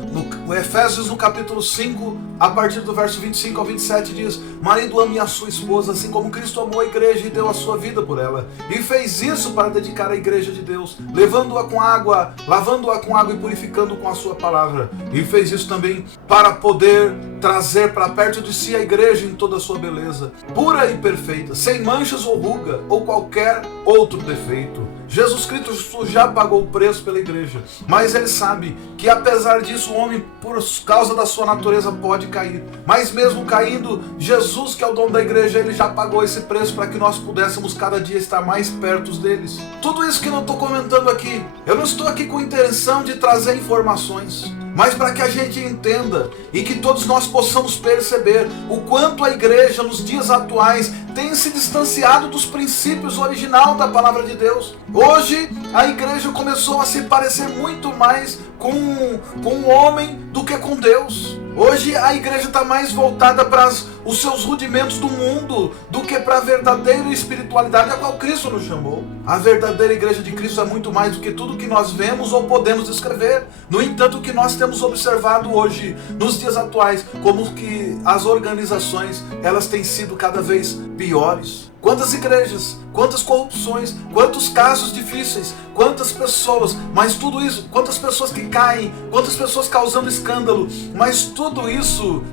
Efésios no capítulo 5, a partir do verso 25 ao 27 diz: marido, ame a sua esposa, assim como Cristo amou a igreja e deu a sua vida por ela. E fez isso para dedicar a igreja de Deus, lavando-a com água e purificando com a sua palavra. E fez isso também para poder trazer para perto de si a igreja em toda a sua beleza, pura e perfeita, sem manchas ou ruga ou qualquer outro defeito. Jesus Cristo já pagou o preço pela igreja, mas Ele sabe que apesar disso o homem, por causa da sua natureza, pode cair. Mas mesmo caindo, Jesus, que é o dono da igreja, Ele já pagou esse preço para que nós pudéssemos cada dia estar mais perto deles. Tudo isso que eu não estou comentando aqui, eu não estou aqui com intenção de trazer informações, mas para que a gente entenda e que todos nós possamos perceber o quanto a igreja nos dias atuais tem se distanciado dos princípios original da palavra de Deus. Hoje a igreja começou a se parecer muito mais com o homem do que com Deus. Hoje a igreja está mais voltada para os seus rudimentos do mundo do que para a verdadeira espiritualidade a qual Cristo nos chamou. A verdadeira igreja de Cristo é muito mais do que tudo que nós vemos ou podemos descrever. No entanto, o que nós temos observado hoje, nos dias atuais, como que as organizações elas têm sido cada vez piores. Quantas igrejas, quantas corrupções, quantos casos difíceis, quantas pessoas, mas tudo isso, quantas pessoas que caem, quantas pessoas causando escândalo, mas tudo isso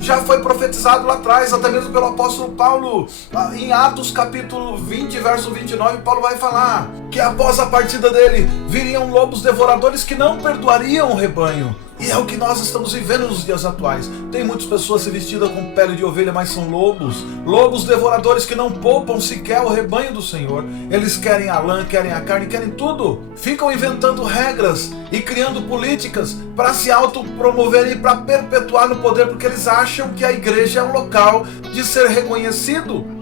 já foi profetizado lá atrás, até mesmo pelo apóstolo Paulo. Em Atos capítulo 20, verso 29, Paulo vai falar que após a partida dele, viriam lobos devoradores que não perdoariam o rebanho. E é o que nós estamos vivendo nos dias atuais. Tem muitas pessoas se vestidas com pele de ovelha, mas são lobos devoradores que não poupam sequer o rebanho do Senhor. Eles querem a lã, querem a carne, querem tudo. Ficam inventando regras e criando políticas para se autopromover e para perpetuar no poder, porque eles acham que a igreja é um local de ser reconhecido.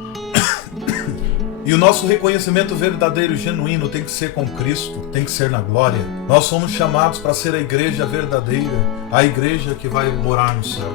E o nosso reconhecimento verdadeiro e genuíno tem que ser com Cristo, tem que ser na glória. Nós somos chamados para ser a igreja verdadeira, a igreja que vai morar no céu.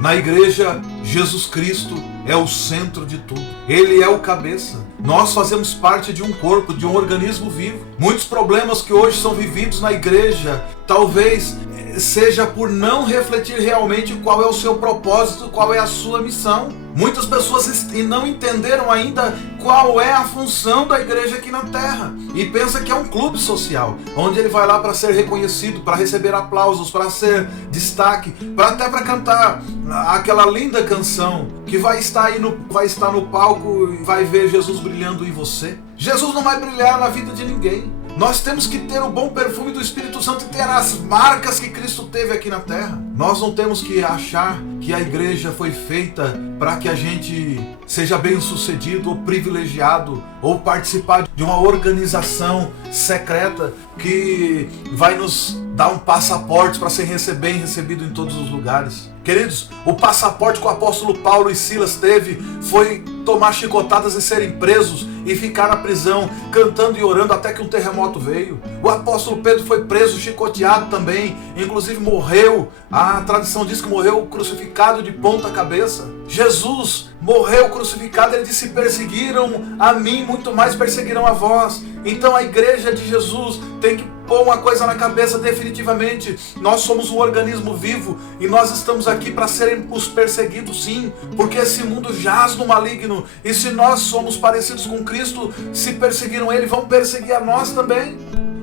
Na igreja, Jesus Cristo é o centro de tudo. Ele é o cabeça. Nós fazemos parte de um corpo, de um organismo vivo. Muitos problemas que hoje são vividos na igreja, talvez seja por não refletir realmente qual é o seu propósito, qual é a sua missão. Muitas pessoas não entenderam ainda qual é a função da igreja aqui na terra e pensa que é um clube social, onde ele vai lá para ser reconhecido, para receber aplausos, para ser destaque, até para cantar aquela linda canção que vai estar no palco e vai ver Jesus brilhando em você. Jesus não vai brilhar na vida de ninguém. Nós temos que ter o bom perfume do Espírito Santo e ter as marcas que Cristo teve aqui na terra. Nós não temos que achar que a igreja foi feita para que a gente seja bem sucedido ou privilegiado ou participar de uma organização secreta que vai nos dar um passaporte para ser bem recebido em todos os lugares. Queridos, o passaporte que o apóstolo Paulo e Silas teve foi tomar chicotadas e serem presos e ficar na prisão, cantando e orando até que um terremoto veio. O apóstolo Pedro foi preso, chicoteado também, inclusive morreu. A tradição diz que morreu crucificado de ponta cabeça. Jesus morreu crucificado, ele disse: perseguiram a mim, muito mais perseguirão a vós. Então a igreja de Jesus tem que pôr uma coisa na cabeça definitivamente: nós somos um organismo vivo e nós estamos aqui para sermos perseguidos, sim, porque esse mundo jaz no maligno, e se nós somos parecidos com Cristo, se perseguiram ele, vão perseguir a nós também.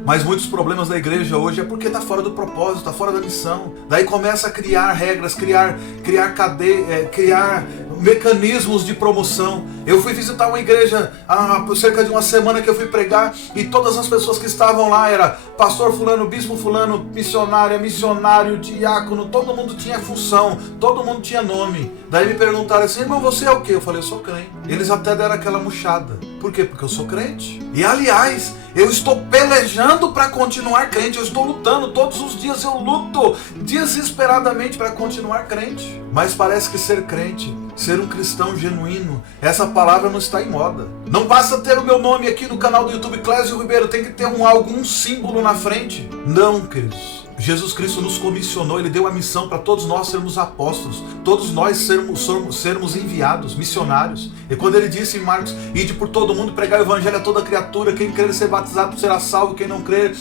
Mas muitos problemas da igreja hoje é porque está fora do propósito, está fora da missão. Daí começa a criar regras, criar mecanismos de promoção. Eu fui visitar uma igreja há cerca de uma semana que eu fui pregar, e todas as pessoas que estavam lá era pastor fulano, bispo fulano, missionário, diácono, todo mundo tinha função, todo mundo tinha nome. Daí me perguntaram assim: irmão, você é o quê? Eu falei: eu sou crente. Eles até deram aquela murchada. Por quê? Porque eu sou crente. E aliás, eu estou pelejando para continuar crente, eu estou lutando, todos os dias eu luto desesperadamente para continuar crente. Mas parece que ser crente, ser um cristão genuíno, essa palavra não está em moda. Não basta ter o meu nome aqui no canal do YouTube, Clésio Ribeiro, tem que ter algum símbolo na frente. Não, queridos. Jesus Cristo nos comissionou, ele deu a missão para todos nós sermos apóstolos, todos nós sermos enviados, missionários. E quando ele disse em Marcos: ide por todo mundo, pregar o evangelho a toda criatura, quem crer ser batizado será salvo, quem não crer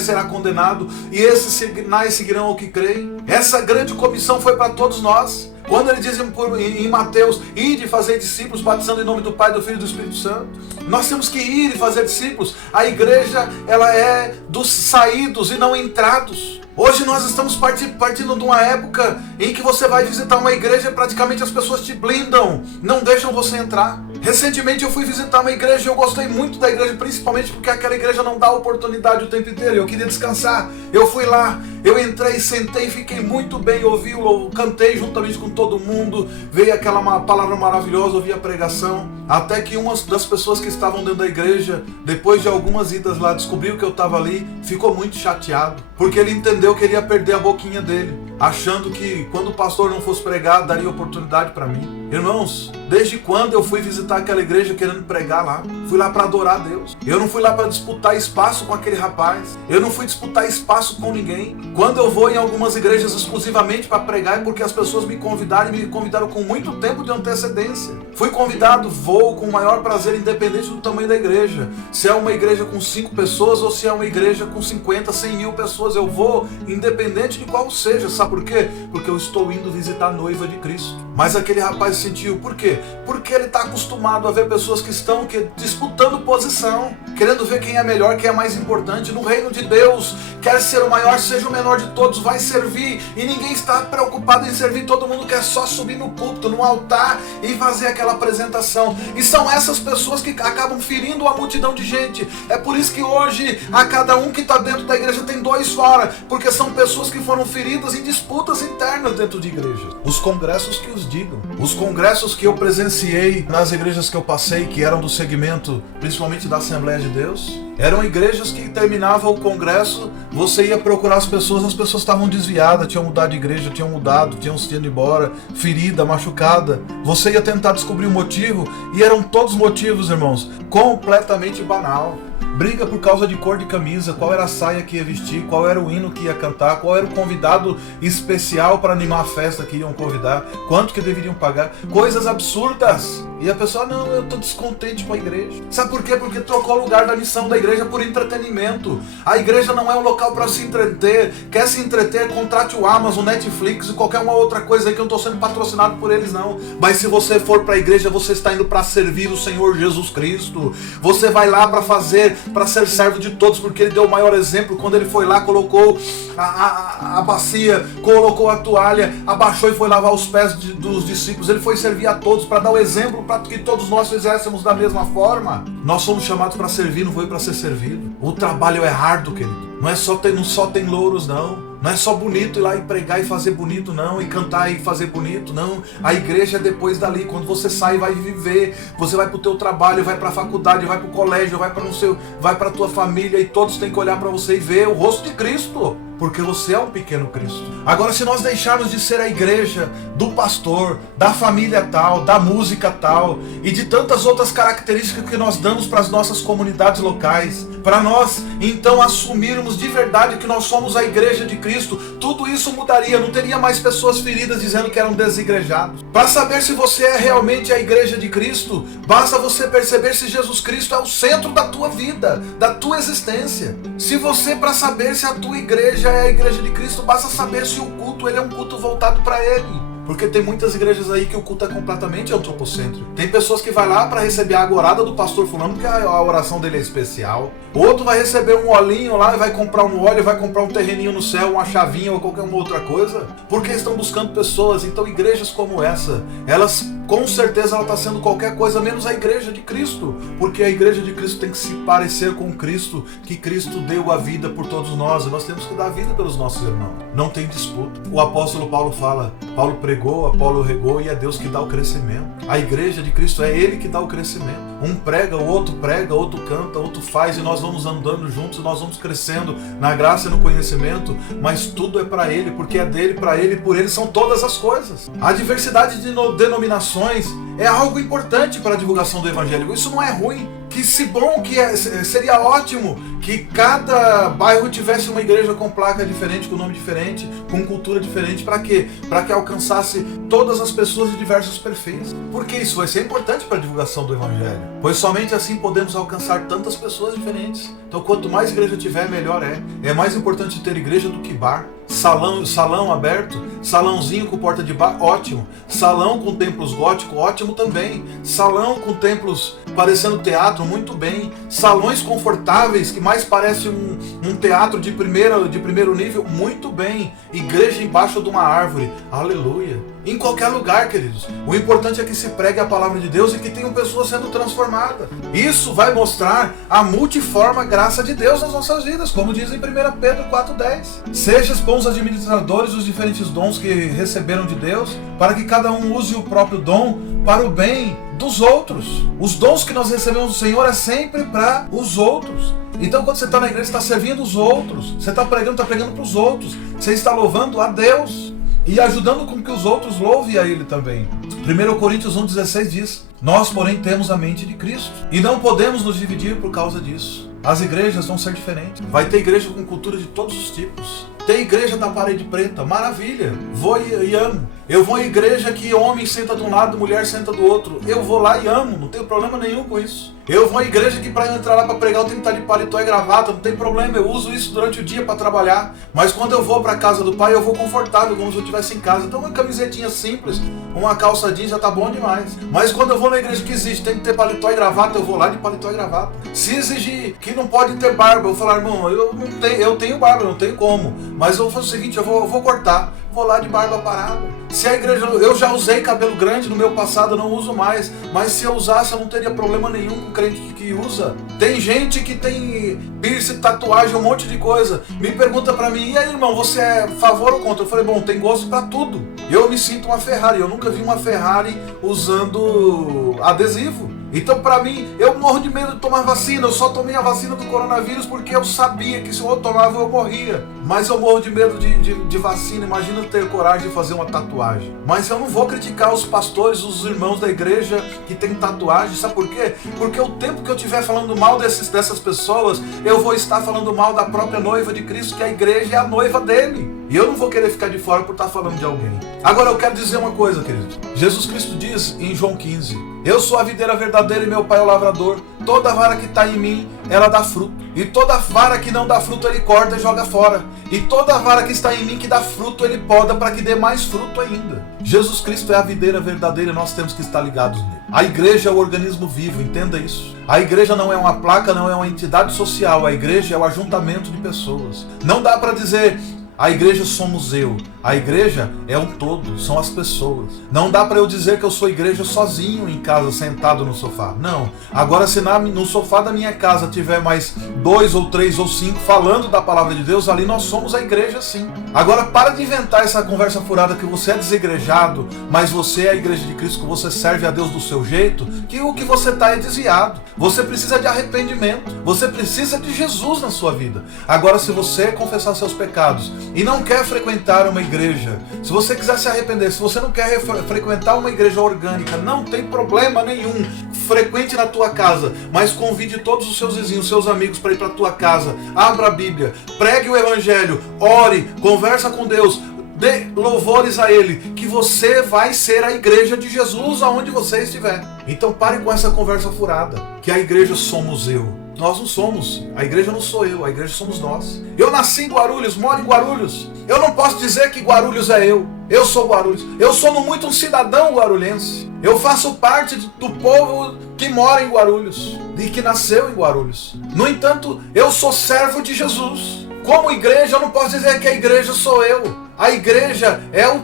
será condenado, e esses sinais seguirão ao que creem. Essa grande comissão foi para todos nós. Quando ele diz em Mateus: ide fazer discípulos, batizando em nome do Pai, do Filho e do Espírito Santo, nós temos que ir e fazer discípulos. A igreja, ela é dos saídos e não entrados. Hoje nós estamos partindo de uma época em que você vai visitar uma igreja e praticamente as pessoas te blindam, não deixam você entrar. Recentemente eu fui visitar uma igreja e eu gostei muito da igreja, principalmente porque aquela igreja não dá oportunidade o tempo inteiro. Eu queria descansar, eu fui lá, eu entrei, sentei, fiquei muito bem, ouvi, cantei juntamente com todo mundo, veio aquela palavra maravilhosa, ouvi a pregação, até que uma das pessoas que estavam dentro da igreja, depois de algumas idas lá, descobriu que eu estava ali, ficou muito chateado, porque ele entendeu que ele ia perder a boquinha dele, achando que quando o pastor não fosse pregar, daria oportunidade para mim. Irmãos, desde quando eu fui visitar aquela igreja querendo pregar lá? Fui lá para adorar a Deus. Eu não fui lá para disputar espaço com aquele rapaz. Eu não fui disputar espaço com ninguém. Quando eu vou em algumas igrejas exclusivamente para pregar, é porque as pessoas me convidaram, e me convidaram com muito tempo de antecedência. Fui convidado, vou com o maior prazer, independente do tamanho da igreja. Se é uma igreja com 5 pessoas ou se é uma igreja com 50, 100 mil pessoas, eu vou, independente de qual seja. Sabe por quê? Porque eu estou indo visitar a noiva de Cristo. Mas aquele rapaz sentiu, por quê? Porque ele está acostumado a ver pessoas que estão disputando posição, querendo ver quem é melhor, quem é mais importante. No reino de Deus, quer ser o maior, seja o menor de todos, vai servir, e ninguém está preocupado em servir, todo mundo quer só subir no púlpito, no altar e fazer aquela apresentação. E são essas pessoas que acabam ferindo a multidão de gente. É por isso que hoje, a cada um que está dentro da igreja tem 2 fora, porque são pessoas que foram feridas em disputas internas dentro de igreja. Os congressos que os digam. Os congressos que eu presenciei nas igrejas que eu passei, que eram do segmento principalmente da Assembleia de Deus, eram igrejas que terminava o congresso, você ia procurar as pessoas estavam desviadas, tinham mudado de igreja, tinham se ido embora, ferida, machucada. Você ia tentar descobrir o motivo, e eram todos motivos, irmãos, completamente banal. Briga por causa de cor de camisa, qual era a saia que ia vestir, qual era o hino que ia cantar, qual era o convidado especial para animar a festa que iam convidar, quanto que deveriam pagar, coisas absurdas. E a pessoa: não, eu estou descontente com a igreja. Sabe por quê? Porque trocou o lugar da missão da igreja por entretenimento. A igreja não é um local para se entreter. Quer se entreter, contrate o Amazon, Netflix e qualquer uma outra coisa aí, que eu não estou sendo patrocinado por eles, não. Mas se você for para a igreja, você está indo para servir o Senhor Jesus Cristo. Você vai lá para ser servo de todos, porque ele deu o maior exemplo quando ele foi lá, colocou a bacia, colocou a toalha, abaixou e foi lavar os pés dos discípulos. Ele foi servir a todos para dar o exemplo para que todos nós fizéssemos da mesma forma. Nós somos chamados para servir, não foi para ser servido. O trabalho é árduo, querido. Não só tem louros, não. Não é só bonito ir lá e pregar e fazer bonito, não. E cantar e fazer bonito, não. A igreja é depois dali. Quando você sai e vai viver, você vai pro teu trabalho, vai pra faculdade, vai pro colégio, vai pra a tua família, e todos têm que olhar para você e ver o rosto de Cristo. porque você é um pequeno Cristo. Agora, se nós deixarmos de ser a igreja do pastor, da família tal, da música tal e de tantas outras características que nós damos para as nossas comunidades locais, para nós então assumirmos de verdade que nós somos a igreja de Cristo, tudo isso mudaria, não teria mais pessoas feridas dizendo que eram desigrejados. Para saber se você é realmente a igreja de Cristo, basta você perceber se Jesus Cristo é o centro da tua vida, da tua existência. Se você, para saber se a tua igreja é a igreja de Cristo, basta saber se o culto ele é um culto voltado para Ele. Porque tem muitas igrejas aí que o culto é completamente antropocêntrico. Tem pessoas que vai lá para receber a agorada do pastor fulano, porque a oração dele é especial. Outro vai receber um olhinho lá e vai comprar um óleo, vai comprar um terreninho no céu, uma chavinha ou qualquer uma outra coisa. Porque estão buscando pessoas. Então igrejas como essa, elas com certeza ela está sendo qualquer coisa menos a igreja de Cristo. Porque a igreja de Cristo tem que se parecer com Cristo, que Cristo deu a vida por todos nós. E nós temos que dar a vida pelos nossos irmãos. Não tem disputa. O apóstolo Paulo fala, Paulo pregou, Apolo regou e é Deus que dá o crescimento. A igreja de Cristo é Ele que dá o crescimento. Um prega, o outro canta, o outro faz e nós vamos andando juntos, nós vamos crescendo na graça e no conhecimento, mas tudo é para Ele, porque é dele, para Ele e por Ele são todas as coisas. A diversidade de denominações é algo importante para a divulgação do Evangelho. Isso não é ruim. Que se bom que seria ótimo que cada bairro tivesse uma igreja com placa diferente, com nome diferente, com cultura diferente. Para quê? Para que alcançasse todas as pessoas de diversos perfis. Porque isso vai ser importante para a divulgação do Evangelho. Pois somente assim podemos alcançar tantas pessoas diferentes. Então quanto mais igreja tiver, melhor é. É mais importante ter igreja do que bar. Salão aberto, salãozinho com porta de bar, ótimo. Salão com templos góticos, ótimo também. Salão com templos parecendo teatro, muito bem. Salões confortáveis, que mais parece um teatro de primeiro nível, muito bem. Igreja embaixo de uma árvore, aleluia. Em qualquer lugar, queridos. O importante é que se pregue a palavra de Deus e que tenham pessoas sendo transformadas. Isso vai mostrar a multiforme graça de Deus nas nossas vidas, como diz em 1 Pedro 4,10. Sejam bons administradores dos diferentes dons que receberam de Deus, para que cada um use o próprio dom para o bem dos outros. Os dons que nós recebemos do Senhor é sempre para os outros. Então quando você está na igreja, você está servindo os outros. Você está pregando para os outros. Você está louvando a Deus e ajudando com que os outros louvem a Ele também. 1 Coríntios 1,16 diz: nós, porém, temos a mente de Cristo e não podemos nos dividir por causa disso. As igrejas vão ser diferentes. Vai ter igreja com cultura de todos os tipos. Tem igreja da parede preta, maravilha, vou e amo. Eu vou em igreja que homem senta de um lado, mulher senta do outro. Eu vou lá e amo, não tenho problema nenhum com isso. Eu vou em igreja que para eu entrar lá para pregar eu tenho que estar de paletó e gravata, não tem problema, eu uso isso durante o dia para trabalhar. Mas quando eu vou para a casa do Pai, eu vou confortável, como se eu estivesse em casa. Então uma camisetinha simples, uma calça jeans já tá bom demais. Mas quando eu vou na igreja que existe, tem que ter paletó e gravata, eu vou lá de paletó e gravata. Se exigir que não pode ter barba, eu vou falar, irmão, eu tenho barba, não tenho como. Mas eu vou fazer o seguinte, eu vou cortar. Vou lá de barba parada. Se a igreja, eu já usei cabelo grande no meu passado, eu não uso mais. Mas se eu usasse, eu não teria problema nenhum com o crente que usa. Tem gente que tem piercing, tatuagem, um monte de coisa. Me pergunta pra mim, e aí, irmão, você é a favor ou contra? Eu falei, bom, tem gosto pra tudo. Eu me sinto uma Ferrari. Eu nunca vi uma Ferrari usando adesivo. Então, pra mim, eu morro de medo de tomar vacina. Eu só tomei a vacina do coronavírus porque eu sabia que se eu tomava, eu morria. Mas eu morro de medo de vacina. Imagina eu ter coragem de fazer uma tatuagem. Mas eu não vou criticar os pastores, os irmãos da igreja que tem tatuagem. Sabe por quê? Porque o tempo que eu estiver falando mal dessas pessoas, eu vou estar falando mal da própria noiva de Cristo, que a igreja é a noiva dele. E eu não vou querer ficar de fora por estar falando de alguém. Agora eu quero dizer uma coisa, querido. Jesus Cristo diz em João 15: eu sou a videira verdadeira e meu pai é o lavrador. Toda vara que está em mim, ela dá fruto. E toda vara que não dá fruto, ele corta e joga fora. E toda vara que está em mim, que dá fruto, ele poda para que dê mais fruto ainda. Jesus Cristo é a videira verdadeira e nós temos que estar ligados nele. A igreja é o organismo vivo, entenda isso. A igreja não é uma placa, não é uma entidade social. A igreja é o ajuntamento de pessoas. Não dá para dizer... A igreja somos eu. A igreja é um todo, são as pessoas. Não dá para eu dizer que eu sou igreja sozinho em casa, sentado no sofá. Não. Agora, se no sofá da minha casa tiver mais 2 ou 3 ou 5 falando da palavra de Deus, ali nós somos a igreja sim. Agora, para de inventar essa conversa furada que você é desigrejado, mas você é a igreja de Cristo, que você serve a Deus do seu jeito, que o que você está é desviado. Você precisa de arrependimento. Você precisa de Jesus na sua vida. Agora, se você confessar seus pecados e não quer frequentar uma igreja, se você quiser se arrepender, se você não quer frequentar uma igreja orgânica, não tem problema nenhum. Frequente na tua casa, mas convide todos os seus vizinhos, seus amigos para ir para a tua casa. Abra a Bíblia, pregue o Evangelho, ore, conversa com Deus, dê louvores a Ele, que você vai ser a igreja de Jesus aonde você estiver. Então pare com essa conversa furada, que a igreja somos eu. Nós não somos, a igreja não sou eu, a igreja somos nós. Eu nasci em Guarulhos, moro em Guarulhos. Eu não posso dizer que Guarulhos é eu sou Guarulhos. Eu sou no muito um cidadão guarulhense. Eu faço parte do povo que mora em Guarulhos e que nasceu em Guarulhos. No entanto, eu sou servo de Jesus. Como igreja, eu não posso dizer que a igreja sou eu. A igreja é o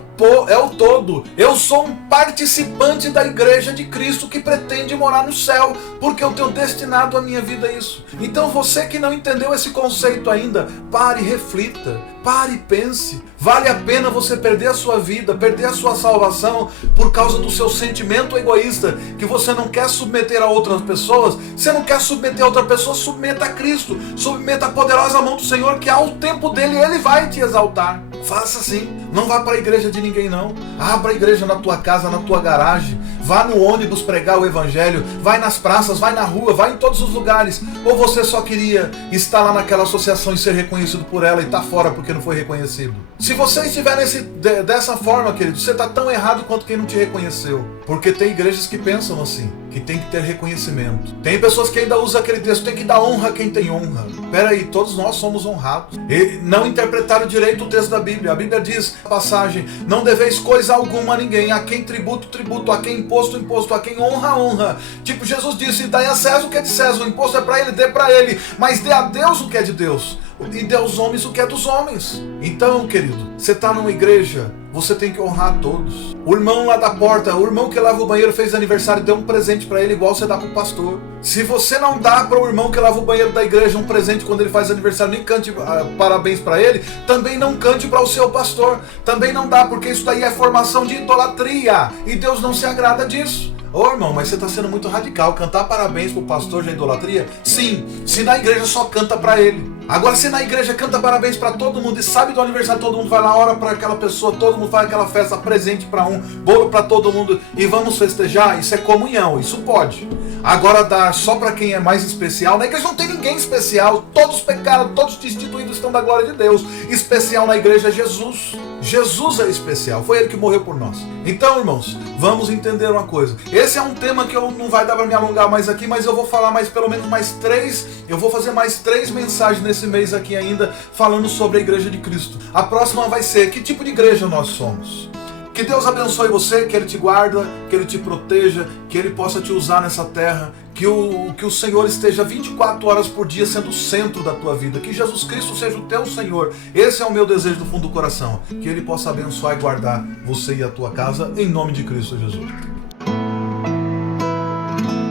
todo. Eu sou um participante da igreja de Cristo que pretende morar no céu, porque eu tenho destinado a minha vida a isso. Então você que não entendeu esse conceito ainda, pare, reflita, pare e pense. Vale a pena você perder a sua vida, perder a sua salvação por causa do seu sentimento egoísta, que você não quer submeter a outras pessoas? Você não quer submeter a outra pessoa? Submeta a Cristo, submeta a poderosa mão do Senhor, que ao tempo dele Ele vai te exaltar. Faça assim, não vá para a igreja de ninguém não. Abra a igreja na tua casa, na tua garagem. Vá no ônibus pregar o Evangelho. Vai nas praças, vai na rua, vai em todos os lugares. Ou você só queria estar lá naquela associação e ser reconhecido por ela e está fora porque não foi reconhecido? Se você estiver dessa forma, querido, você está tão errado quanto quem não te reconheceu. Porque tem igrejas que pensam assim, que tem que ter reconhecimento. Tem pessoas que ainda usam aquele texto, tem que dar honra a quem tem honra. Peraí, todos nós somos honrados. E não interpretaram direito o texto da Bíblia. A Bíblia diz, a passagem, não deveis coisa alguma a ninguém, a quem tributo, tributo, a quem imposto, imposto, a quem honra, honra. Tipo, Jesus disse, dai a César o que é de César, o imposto é para ele, dê para ele, mas dê a Deus o que é de Deus, e dê aos homens o que é dos homens. Então, querido, você está numa igreja, você tem que honrar a todos. O irmão lá da porta, o irmão que lava o banheiro fez aniversário, dê um presente para ele igual você dá para o pastor. Se você não dá para o irmão que lava o banheiro da igreja um presente quando ele faz aniversário, nem cante parabéns para ele, também não cante para o seu pastor. Também não dá, porque isso daí é formação de idolatria, e Deus não se agrada disso. Ô irmão, mas você está sendo muito radical. Cantar parabéns pro pastor já é idolatria? Sim, se na igreja só canta para ele. Agora, se na igreja canta parabéns para todo mundo e sabe do aniversário, todo mundo vai lá, ora para aquela pessoa, todo mundo faz aquela festa, presente para um, bolo para todo mundo e vamos festejar, isso é comunhão, isso pode. Agora, dar só para quem é mais especial, na igreja não tem ninguém especial, todos pecaram, todos destituídos estão da glória de Deus. Especial na igreja é Jesus. Jesus é especial, foi Ele que morreu por nós. Então, irmãos, vamos entender uma coisa. Esse é um tema que eu não vai dar para me alongar mais aqui, mas eu vou falar pelo menos mais 3, eu vou fazer mais 3 mensagens nesse mês aqui ainda, falando sobre a igreja de Cristo. A próxima vai ser, que tipo de igreja nós somos? Que Deus abençoe você, que Ele te guarda, que Ele te proteja, que Ele possa te usar nessa terra, que o Senhor esteja 24 horas por dia sendo o centro da tua vida, que Jesus Cristo seja o teu Senhor. Esse é o meu desejo do fundo do coração, que Ele possa abençoar e guardar você e a tua casa, em nome de Cristo Jesus.